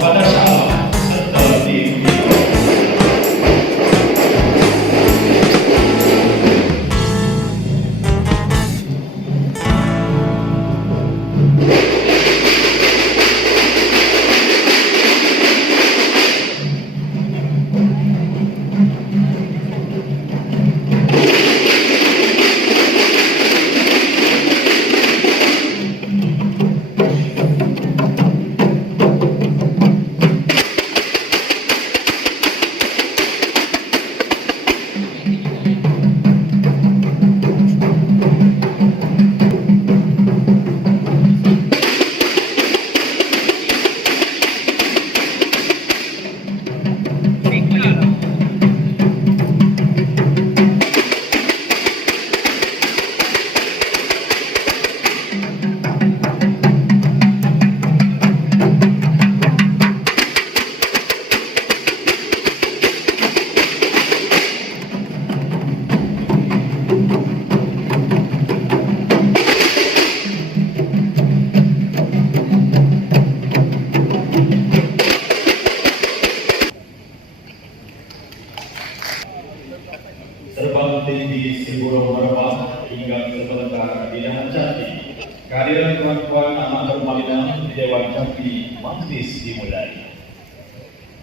kepada Syah serta tim Terbang tinggi Siburung Merbah hingga sebentar di Dahan Jati. Kehadiran tuan-tuan anak bermalinah di Dewan Jati majlis dimulai.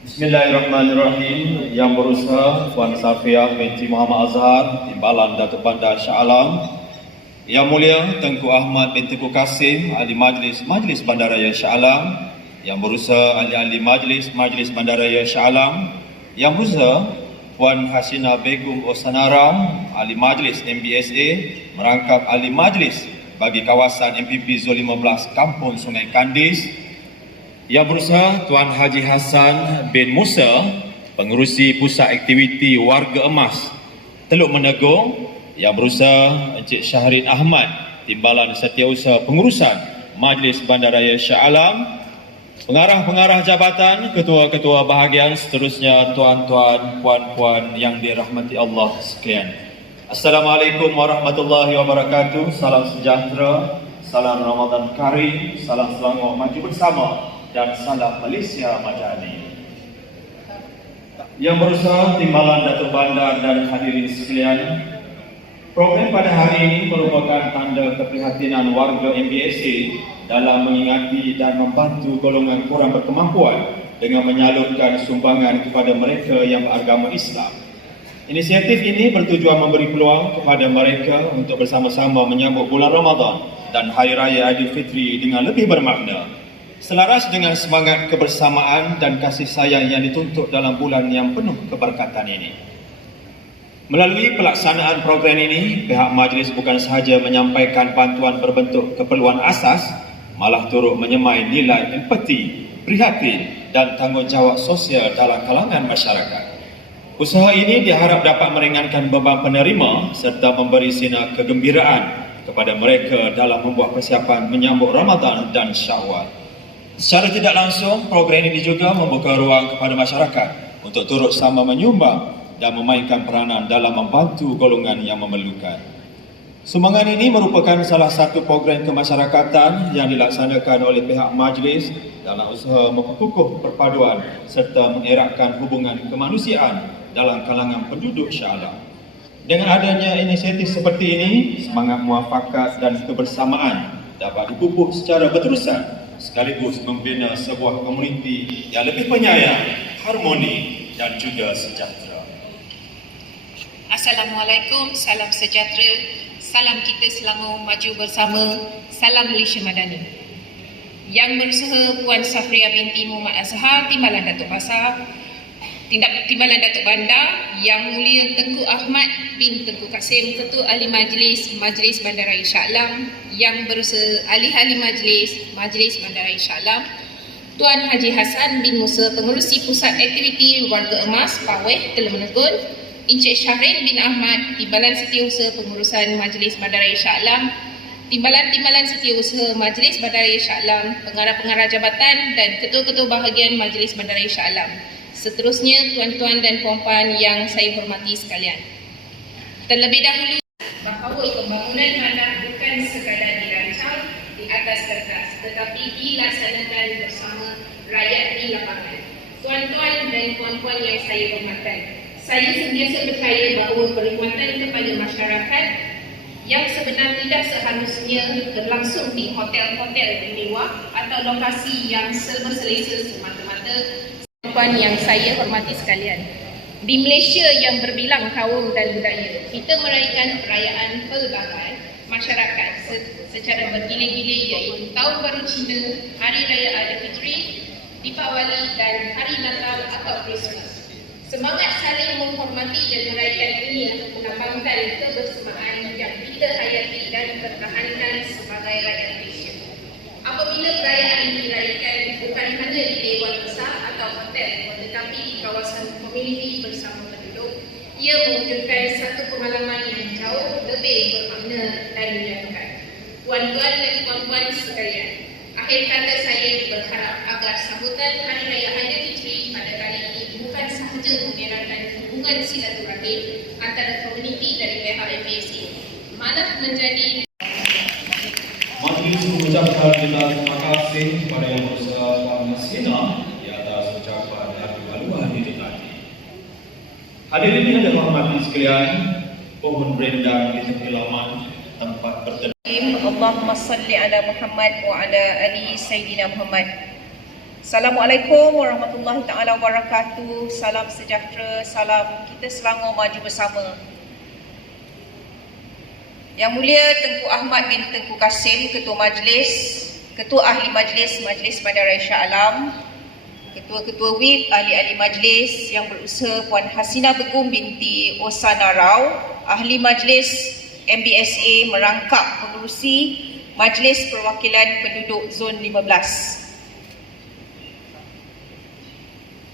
Bismillahirrahmanirrahim. Yang berusaha Puan Safiah binti Muhammad Azhar, Timbalan Datuk Bandar Shah Alam. Yang mulia Tengku Ahmad bin Tengku Kasim, Ahli Majlis Bandaraya Shah Alam. Yang berusaha Ahli Majlis Bandaraya Shah Alam. Yang berusaha Puan Hasina Begum Osanaram, Ahli Majlis MBSA, merangkap Ahli Majlis bagi kawasan MPP Zon 15 Kampung Sungai Kandis. Yang berusaha Tuan Haji Hassan bin Musa, Pengerusi Pusat Aktiviti Warga Emas Teluk Menegung. Yang berusaha Encik Syahrin Ahmad, Timbalan Setiausaha Pengurusan Majlis Bandaraya Shah Alam. Pengarah-pengarah jabatan, ketua-ketua bahagian, seterusnya tuan-tuan, puan-puan yang dirahmati Allah sekalian. Assalamualaikum warahmatullahi wabarakatuh. Salam sejahtera, salam Ramadan Karim, salam Selangor maju bersama dan salam Malaysia Majani. Yang berusaha Timbalan Datuk Bandar dan hadirin sekalian, program pada hari ini merupakan tanda keprihatinan warga MBSA dalam mengingati dan membantu golongan kurang berkemampuan dengan menyalurkan sumbangan kepada mereka yang beragama Islam. Inisiatif ini bertujuan memberi peluang kepada mereka untuk bersama-sama menyambut bulan Ramadan dan Hari Raya Aidilfitri dengan lebih bermakna, selaras dengan semangat kebersamaan dan kasih sayang yang dituntut dalam bulan yang penuh keberkatan ini. Melalui pelaksanaan program ini, pihak majlis bukan sahaja menyampaikan bantuan berbentuk keperluan asas, malah turut menyemai nilai empati, prihatin dan tanggungjawab sosial dalam kalangan masyarakat. Usaha ini diharap dapat meringankan beban penerima serta memberi sinar kegembiraan kepada mereka dalam membuat persiapan menyambut Ramadan dan Syawal. Secara tidak langsung, program ini juga membuka ruang kepada masyarakat untuk turut sama menyumbang dan memainkan peranan dalam membantu golongan yang memerlukan. Sumbangan ini merupakan salah satu program kemasyarakatan yang dilaksanakan oleh pihak majlis dalam usaha memperkukuh perpaduan serta mengeratkan hubungan kemanusiaan dalam kalangan penduduk Shah Alam. Dengan adanya inisiatif seperti ini, semangat muafakat dan kebersamaan dapat dipupuk secara berterusan sekaligus membina sebuah komuniti yang lebih penyayang, harmoni dan juga sejahtera. Assalamualaikum, salam sejahtera, salam kita Selangor maju bersama, salam Malaysia Madani. Yang berusaha Puan Safria binti Muhammad Azhar, Timbalan Datuk Pasar, Timbalan Datuk Bandar, Yang Mulia Tengku Ahmad bin Tengku Kasim, Ketua Ahli Majlis Majlis Bandaraya Shah Alam, Yang berusaha Ahli-Ahli Majlis Bandaraya Shah Alam, Tuan Haji Hassan bin Musa, Pengerusi Pusat Aktiviti Warga Emas Paweh Telah-Menegun, Encik Syahrin bin Ahmad, Timbalan Setiausaha Pengurusan Majlis Bandaraya Shah Alam, Timbalan Setiausaha Majlis Bandaraya Shah Alam, Pengarah-pengarah jabatan dan ketua-ketua bahagian Majlis Bandaraya Shah Alam. Seterusnya, tuan-tuan dan puan-puan yang saya hormati sekalian. Terlebih dahulu, bahawa pembangunan bandar bukan sekadar dirancang di atas kertas, tetapi dilaksanakan bersama rakyat di lapangan. Tuan-tuan dan puan-puan yang saya hormati, saya sentiasa percaya bahawa perkhidmatan kepada masyarakat yang sebenarnya tidak seharusnya berlangsung di hotel-hotel mewah atau lokasi yang serba-selesa semata-mata. Puan yang saya hormati sekalian, di Malaysia yang berbilang kaum dan budaya, kita meraihkan perayaan pelbagai masyarakat secara bergila-gila, iaitu Tahun Baru Cina, Hari Raya Aidilfitri, Deepawali dan Hari Natal atau Christmas. Semangat saling menghormati dan meraihkan ini melambangkan kebersamaan yang kita hayati dan pertahankan sebagai rakyat Malaysia. Apabila perayaan ini diraihkan bukan hanya di dewan besar atau hotel, tetapi di kawasan komuniti bersama penduduk, ia mewujudkan satu pengalaman yang jauh lebih bermakna dan menyenangkan. Tuan-tuan dan puan-puan sekalian, akhir kata saya berharap agar sambutan Hari Raya Aidilfitri pada kali ini bukan sahaja mengeratkan hubungan silaturahim antara komuniti dari pihak MPSA, malah menjadi Majlis mengucapkan terima kasih kepada Yang Berusaha Puan Hasina di atas ucapan dan haluan itu tadi. Hadirin yang dihormati sekalian, pohon berendang di tepi laman tempat berteduh. Allahumma salli ala Muhammad wa ala ali Sayyidina Muhammad. Assalamualaikum warahmatullahi taala wabarakatuh. Salam sejahtera, salam kita Selangor maju bersama. Yang Mulia Tengku Ahmad bin Tengku Kasim, Ketua Majlis, Ketua Ahli Majlis Majlis Bandaraya Shah Alam, Ketua-Ketua WIP, Ahli-Ahli Majlis yang berusaha Puan Hasina Begum binti Osana Rao, Ahli Majlis MBSA merangkap pengurusi Majlis Perwakilan Penduduk Zon 15.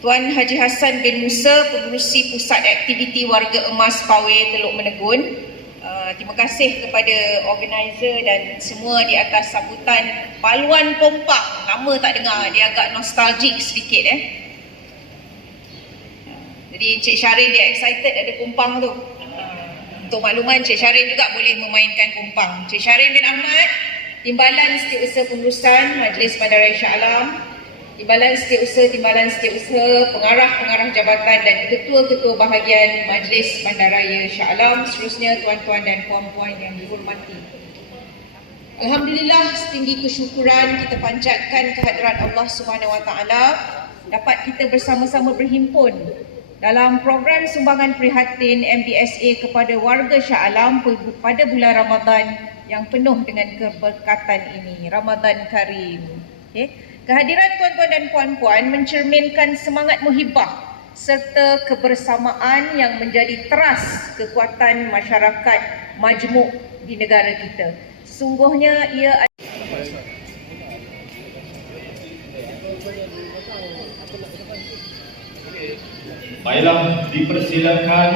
Tuan Haji Hassan bin Musa, Pengurusi Pusat Aktiviti Warga Emas Paweh Teluk Menegun. Terima kasih kepada organizer dan semua di atas sambutan Paluan Kompang. Lama tak dengar, dia agak nostalgic sedikit Jadi Encik Syahrin dia excited ada kompang tu. Untuk makluman, Encik Syahrin juga boleh memainkan kompang. Encik Syahrin bin Ahmad, Timbalan Setiausaha Pengurusan Majlis Bandaraya Shah Alam, Timbalan Setiausaha Pengarah-pengarah jabatan dan ketua-ketua bahagian Majlis Bandaraya Shah Alam, seterusnya tuan-tuan dan puan-puan yang dihormati. Alhamdulillah, setinggi kesyukuran kita panjatkan kehadirat Allah Subhanahu Wa Taala dapat kita bersama-sama berhimpun dalam program sumbangan prihatin MDSA kepada warga Shah Alam pada bulan Ramadan yang penuh dengan keberkatan ini. Ramadan Karim. Okay. Kehadiran tuan-tuan dan puan-puan mencerminkan semangat muhibah serta kebersamaan yang menjadi teras kekuatan masyarakat majmuk di negara kita. Sesungguhnya ia Baiklah, dipersilakan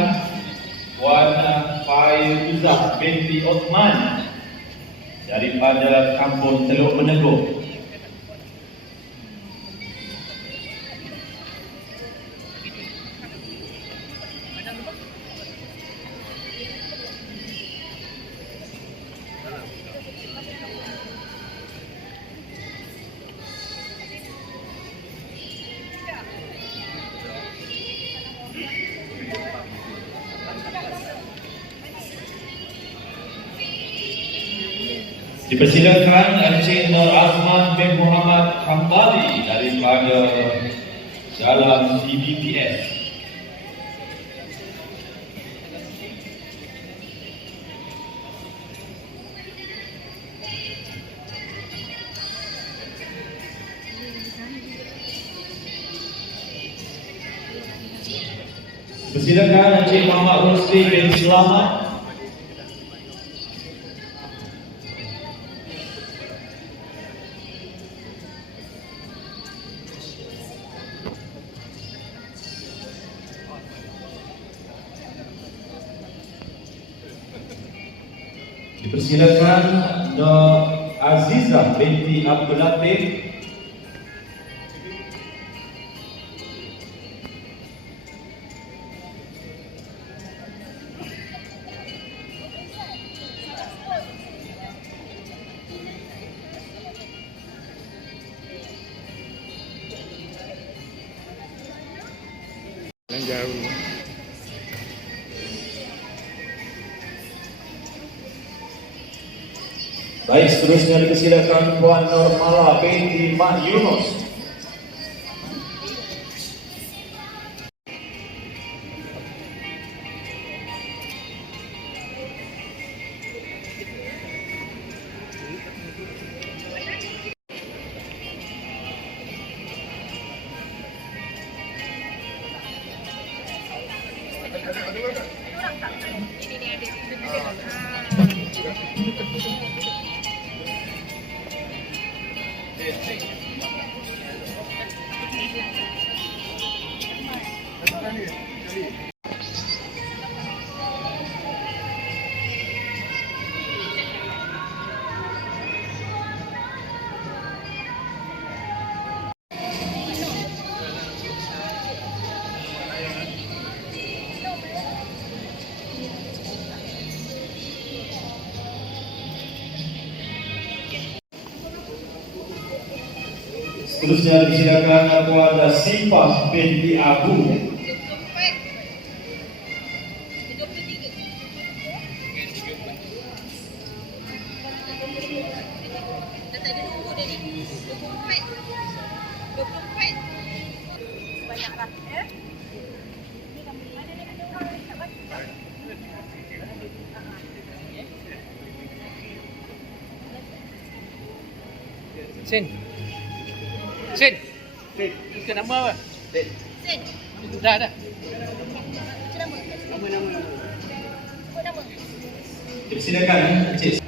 Puan Faizah binti Osman daripada Kampung Teluk Meneguk. Dipersilakan Encik Nur Azman bin Muhammad Hamdali daripada Jalan CBPS. Dipersilakan Encik Muhammad Rusli bin Selamat. Dipersilakan Nur Azizah binti Abdul Latif. Baik, seterusnya dipersilakan Puan Normala binti Mak Yunus. Seterusnya disilakan Puan Sifah binti Abu. Sin. Sin. Itu nama apa? Sin. Dah. Nama. Dipersilakan Encik.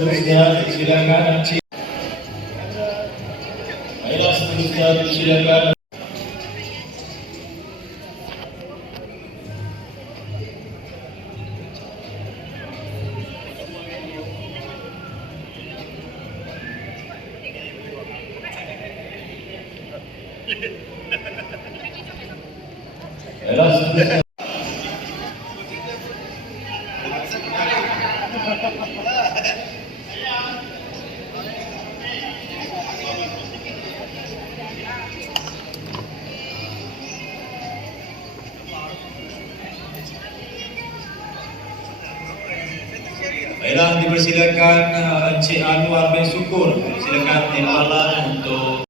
Seterusnya disilakan Encik. Baiklah, seterusnya disilakan Baiklah, seterusnya. Baiklah, dipersilakan Encik Anwar bin Sukur. Silakan timbalan untuk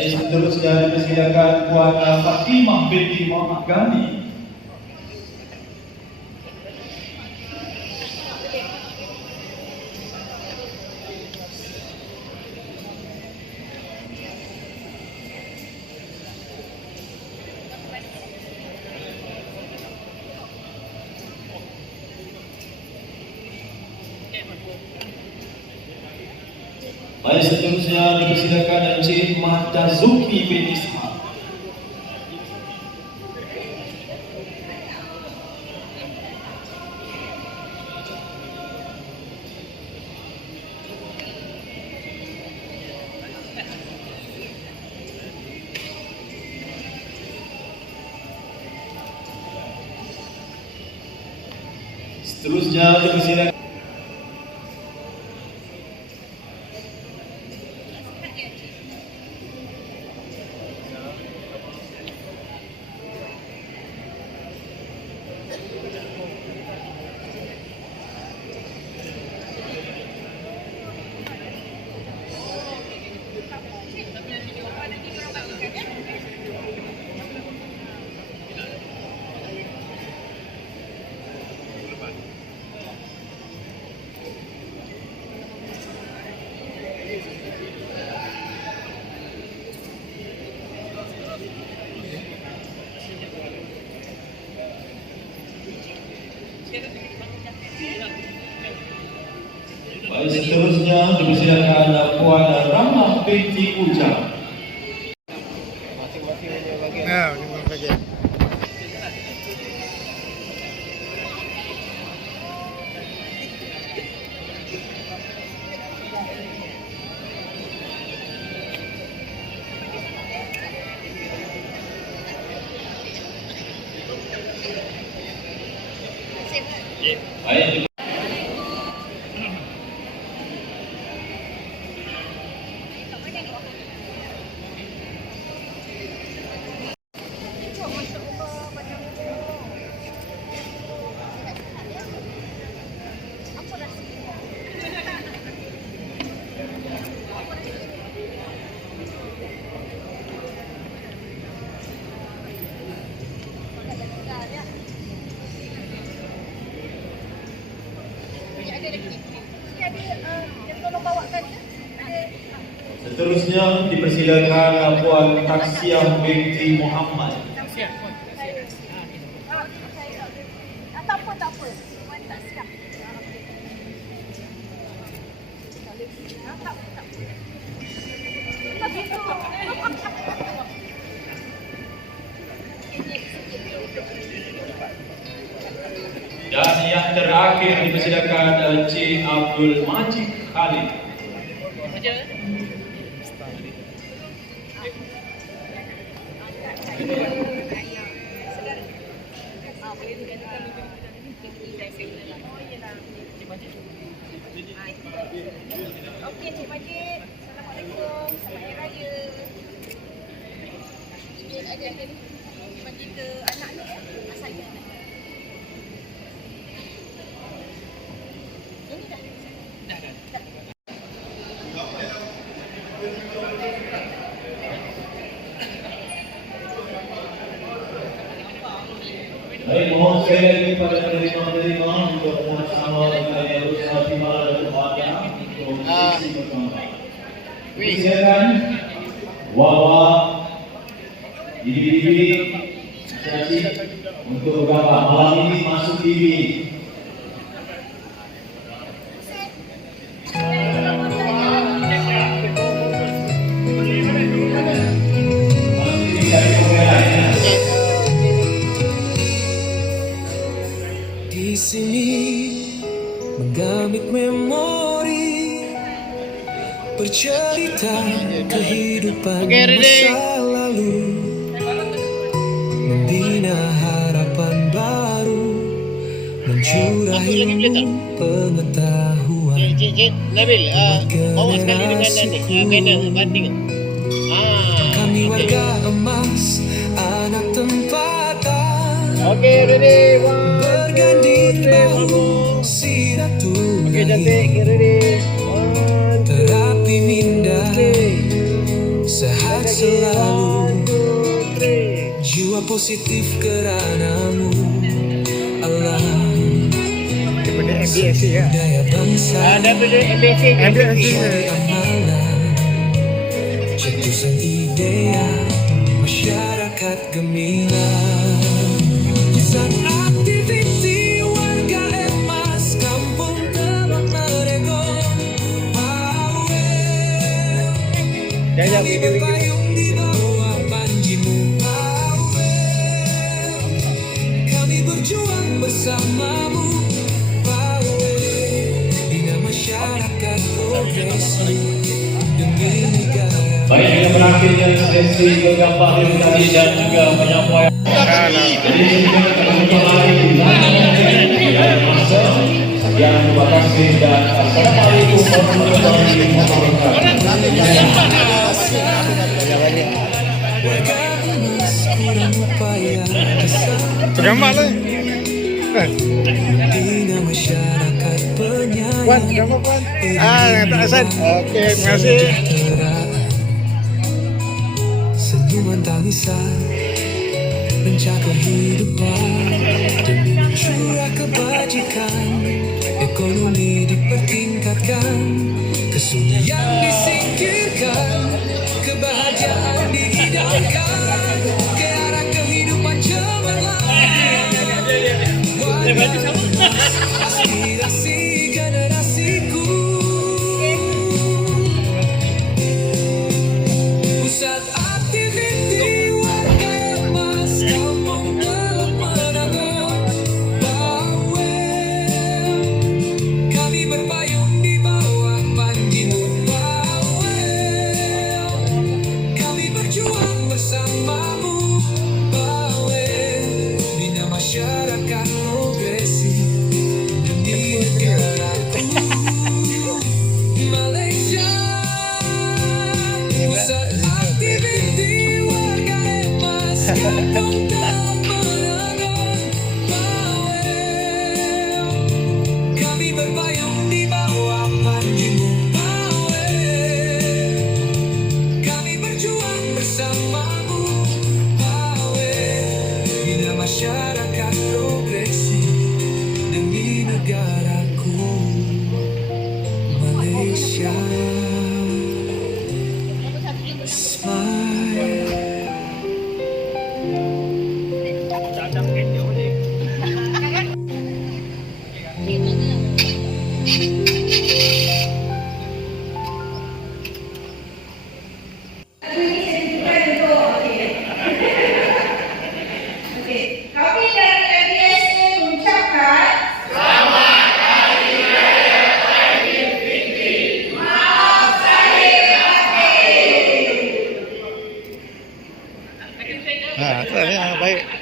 seterusnya dipersilakan Puan Fatimah binti Muhammad Ghani. Baik, seterusnya dipersilakan Encik Mahdazuki bin Ishaq. Seterusnya dipersilakan Baik, seterusnya dipersilakan Puan Rahmah binti Ujang. Nah, memang bagian. Baik. Seterusnya dipersilakan Puan Taksiah binti Muhammad. Tak apa. Puan tak siap. Tak apa. Begitu. Dan yang terakhir dipersilakan Encik Abdul Majid Khalid. Okey, Cik Majid. Assalamualaikum. Selamat Hari Raya. Sikit ada bagi ke anak ni ya. Saya anak. Ini dah. Baik, mohon sekali lagi kepada penerima-penerima untuk bersama dengan Yang Bersama Timbalan dan Kebahagiaan. Silakan Wawa Bibi untuk gambar malam ini masuk TV. Di sini menggamit memori bercerita kehidupan masa lalu, membina harapan baru, mencurah ilmu pengetahuan. Nabil, bawa sekali dengan banding. Kami warga emas, anak tempatan. Okey, ready. Berganding bahu silaturahmi. Okey, cantik. Ready. Terapi minda, sehat selalu, jiwa positif keranamu. Alam budaya bangsa, jadi amalan, cetusan idea masyarakat gemilang. Saat aktiviti warga emas kampung Teluk Meregon, kami berpayung di bawah panjimu, kami berjuang bersamamu, bina masyarakat progresif demi negara. Baik, kita berakhirnya sesi gambar tadi dan juga penyampaian. Jadi kita berjumpa lagi di masa yang terima kasih dan assalamualaikum warahmatullahi wabarakatuh. Warga emas kurang upaya Gambar lah. bina masyarakat penyayang. Puan, gambar Puan. Yang tak asal. Okey, terima kasih. Senyuman tangisan menjaga kehidupan demi mencurah kebajikan, ekonomi dipertingkatkan, kesunyian disingkirkan, kebahagiaan dihidangkan ke arah kehidupan cemerlang. Aspirasi generasiku, pusat aktiviti warga emas kampung Teluk Meregon, Bawel, kami berpayung di bawah panjimu, Bawel, kami berjuang bersamamu, Bawel, bina masyarakat progresif demi negaraku, Malaysia. Pusat aktiviti warga emas kampung Teluk Meregon, Bawel, kami berpayung di bawah panjimu, Bawel, kami berjuang bersamamu, Bawel, bina masyarakat progresif demi negaraku, Malaysia. Smile. Kami dari MBSA mengucapkan Itu yang baik.